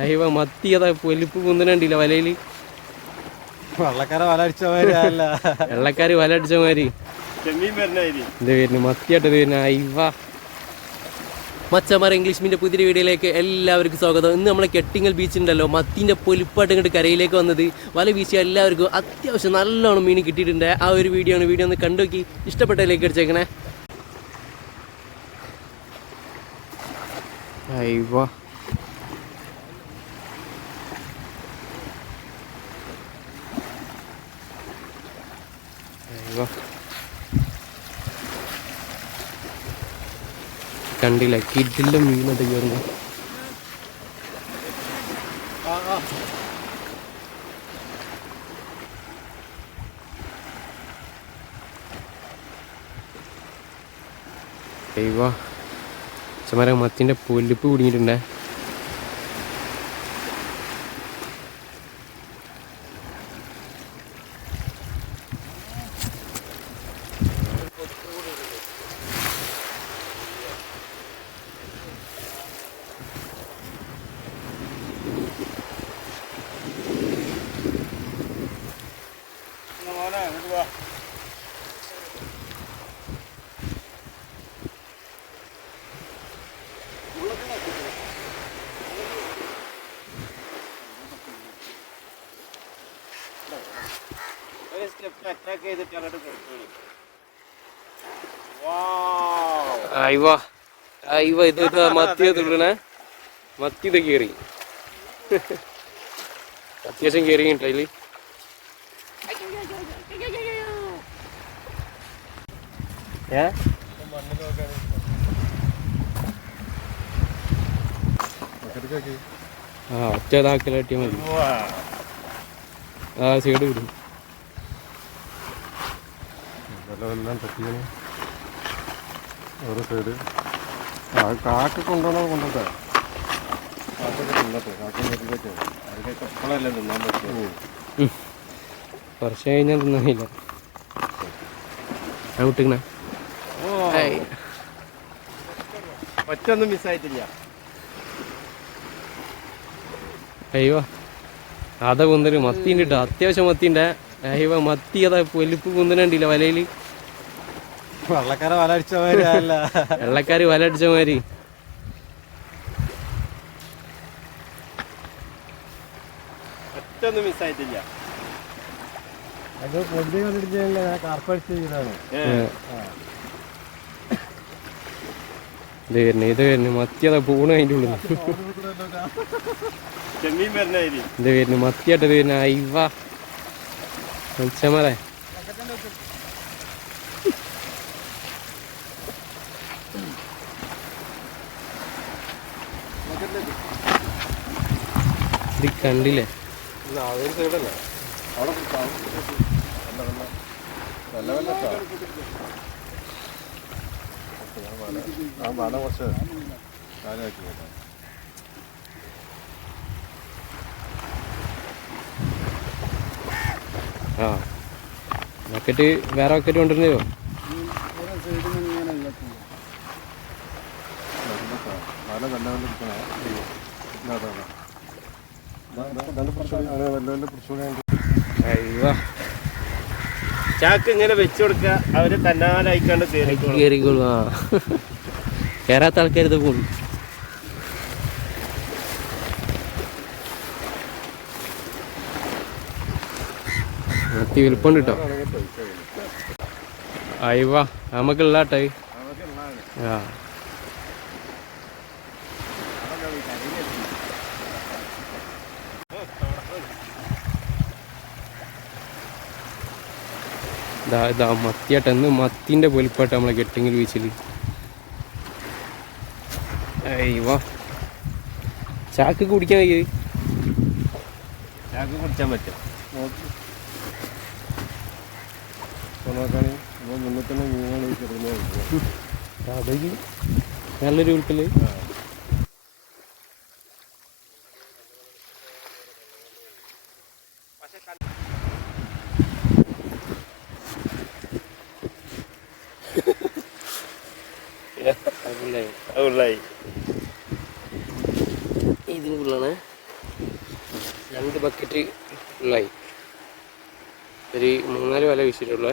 അയ്യോ മത്തിയതാ പൊലിപ്പ് കുന്തനുണ്ടില്ല വലയില്. വെള്ളക്കാരെ വല അടിച്ച മാതിരി അല്ല, വെള്ളക്കാര് വല അടിച്ച മാതിരി ഇത് വരുന്നു മത്തിയായിട്ട് വരുന്ന. അയ്യ മച്ചമാർ ഇംഗ്ലീഷ് മീൻ്റെ പുതിയ വീഡിയോയിലേക്ക് എല്ലാവർക്കും സ്വാഗതം. ഇന്ന് നമ്മളെ കെട്ടിങ്ങൽ ബീച്ച് ഉണ്ടല്ലോ, മത്തിൻ്റെ പൊലിപ്പായിട്ട് ഇങ്ങോട്ട് കരയിലേക്ക് വന്നത്. വല വീശിയ എല്ലാവർക്കും അത്യാവശ്യം നല്ലോണം മീൻ കിട്ടിയിട്ടുണ്ട്. ആ ഒരു വീഡിയോ ആണ്. വീഡിയോ ഒന്ന് കണ്ടു നോക്കി ഇഷ്ടപ്പെട്ടതിലേക്ക് അടിച്ചേക്കണേ. അയ്യോ അയ്യോ കണ്ടില്ല, കിഡിലെ മീനത് കയറുന്നു. അയ്യോ ചമര മത്തിൻ്റെ പൊലിപ്പ് കുടുങ്ങിയിട്ടുണ്ടേ. അയ്യോ അയ്യോ ഇത് മത്തി തുള്ളണേ. മത്തി ഇത് കയറി അത്യാവശ്യം കയറിയിട്ടുണ്ട് അതില്. ഒറ്റ ഇതാക്കലാട്ടിയാ മതി. ആ സൈഡ് വിടും. എല്ലാം തട്ടിയാണ് ഓരോ സൈഡ്. കാക്ക കൊണ്ടുപോകണം, കൊണ്ടോട്ടെ. കാക്കൊക്കെ തിന്നട്ടെ, കാക്കൊക്കെ അതൊക്കെ എപ്പോഴല്ലേ തിന്നാൻ പറ്റുമോ? കുറച്ച് കഴിഞ്ഞാൽ തിന്നില്ല. വിട്ടിക്കണ ഒറ്റൊന്നും മിസ്സായിട്ടില്ല. അയ്യോ അതാ കുന്തന് മത്തിൻ്റെ ഇട്ടോ, അത്യാവശ്യം മത്തിൻ്റെ. അയ്യോ മത്തി അതാ പൊലിപ്പ് കുന്തനുണ്ടില്ല വലയില്. വെള്ളക്കാരെ വല അടിച്ച മാതിരി അല്ല, വെള്ളക്കാര് വല അടിച്ച മാതിരി. ഒറ്റൊന്നും മിസ്സായിട്ടില്ല. അത് പൊന്തി കണ്ടിട്ടില്ല, കാർപ്പടിച്ച് ചെയ്താണ്. ഇത് വരുന്നു മത്തി അതാ പൂണ് അതിൻ്റെ ഉള്ളിൽ. ഇത് വരുന്നു മത്തിയായിട്ട് വരുന്ന. അയ്യ മച്ചമാരെ ഇത് കണ്ടില്ലേ? ആ ബക്കറ്റ് വേറെ ബക്കറ്റ് കൊണ്ടുവരുന്നോ? ചാക്ക് ഇങ്ങനെ വെച്ചു കൊടുക്ക, അവര് തന്നാലായിക്കാണ്ട് കേറിക്കോളൂ. ആ കേറാത്ത ആൾക്കാർ ഇത് പോകും. മത്തി വിൽപ്പുണ്ട് കേട്ടോ. അയ്യ നമുക്കുള്ളാട്ടെ. ആ ഇതാ മത്തിയാട്ടെന്ന് മത്തിൻ്റെ പൊലിപ്പാട്ട് നമ്മളെ കെട്ടിങ്ങൽ ബീച്ചിൽ. അയ്യോ ചാക്ക് കുടിക്കാൻ കഴിയേ? ചാക്ക് കുടിച്ചാൻ പറ്റും. മുന്നൂറ്റൊന്ന് മീനുകൾ അതൊക്കെ നല്ലൊരു ഉൾക്കല്. ഇതിനുള്ളാണ് 2 ബക്കറ്റ് ഫുള്ളായി. ഒരു 3-4 വല വീശിയിട്ടുള്ളൂ.